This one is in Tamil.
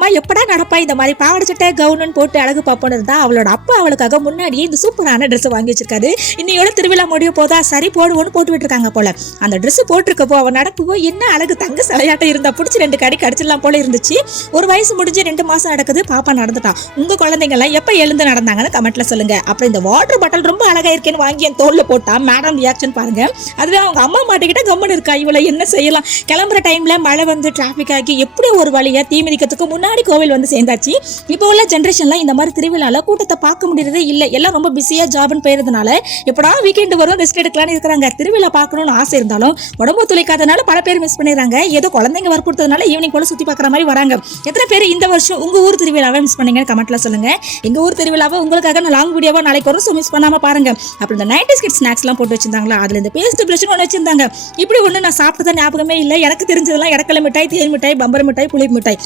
அம்மா எப்படா நடப்பா இந்த மாதிரி பாவாடை சட்டை கவுனு போட்டு அழகு பாப்போன்னு இருந்தா அவளோட அப்பா அவளுக்காக முன்னாடியே இந்த சூப்பரான ட்ரெஸ் வாங்கி வச்சிருக்காரு. இன்னையோட திருவிழா முடிய போதா சரி போடுவோன்னு போட்டு விட்டுருக்காங்க போல. அந்த ட்ரெஸ் போட்டிருக்கப்போ அவன் நடக்குவோ என்ன அழகு தங்க சிலையாட்டம் இருந்தா பிடிச்சி 2 கடி கடிச்சிடலாம் போல இருந்துச்சு. ஒரு வயசு முடிஞ்சு 2 மாசம் நடக்குது, பாப்பா நடந்துட்டான். உங்க குழந்தைங்க எல்லாம் எப்ப எழுந்து நடந்தாங்கன்னு கமெண்ட்ல சொல்லுங்க. அப்புறம் இந்த வாட்டர் பாட்டில் ரொம்ப அழகா இருக்கேன்னு வாங்கி என் தோல்ல போட்டா மேடம் ரியாக்ஷன் பாருங்க. அதுவே அவங்க அம்மா மாட்டிக்கிட்ட கம்மன் இருக்கா, இவளை என்ன செய்யலாம். கிளம்புற டைம்ல மழை வந்து டிராபிக் ஆகி எப்படி ஒரு வழியா தீமிதிக்கிறதுக்கு முன்னாடி கோவில் வந்து சேர்ந்தாச்சு. இப்போ உள்ள ஜென்ரேஷன்ல இந்த மாதிரி திருவிழால கூட்டத்தை பார்க்க முடியறதே இல்லை. எல்லாம் ரொம்ப பிஸியா ஜாப்னு போயிருந்தனால எப்படா வீக்கெண்ட் வரும் ரெஸ்ட் எடுக்கலாம்னு இருக்கிறாங்க. திருவிழா பார்க்கணும்னு ஆசை இருந்தாலும் உடம்பு துளைக்காதனால பல பேர் மிஸ் பண்ணிடுறாங்க. ஏதோ குழந்தைங்க வற்புறுத்ததுனால ஈவினிங் போல சுத்தி பார்க்குற மாதிரி வராங்க. எத்தனை பேர் இந்த வருஷம் உங்க ஊர் திருவிழாவை மிஸ் பண்ணீங்கன்னு கமெண்ட்ல சொல்லுங்க. எங்க ஊர் திருவிழாவை உங்களுக்காக நான் லாங் வீடியோவா நாளைக்கு வரும், மிஸ் பண்ணாம பாருங்க. அப்புறம் இந்த 90s கிட்ஸ் ஸ்நாக்ஸ்லாம் போட்டு வச்சிருந்தாங்களா, அதுல இந்த பேஸ்ட் பிரஷ் ஒன்று வச்சிருந்தாங்க. இப்படி ஒன்று நான் சாப்பிட்டத ஞாபகமே இல்லை. எனக்கு தெரிஞ்சதெல்லாம் இடக்கலை மிட்டாய், தேன் மிட்டாய், பம்பர மிட்டாய், புளி மிட்டாய்.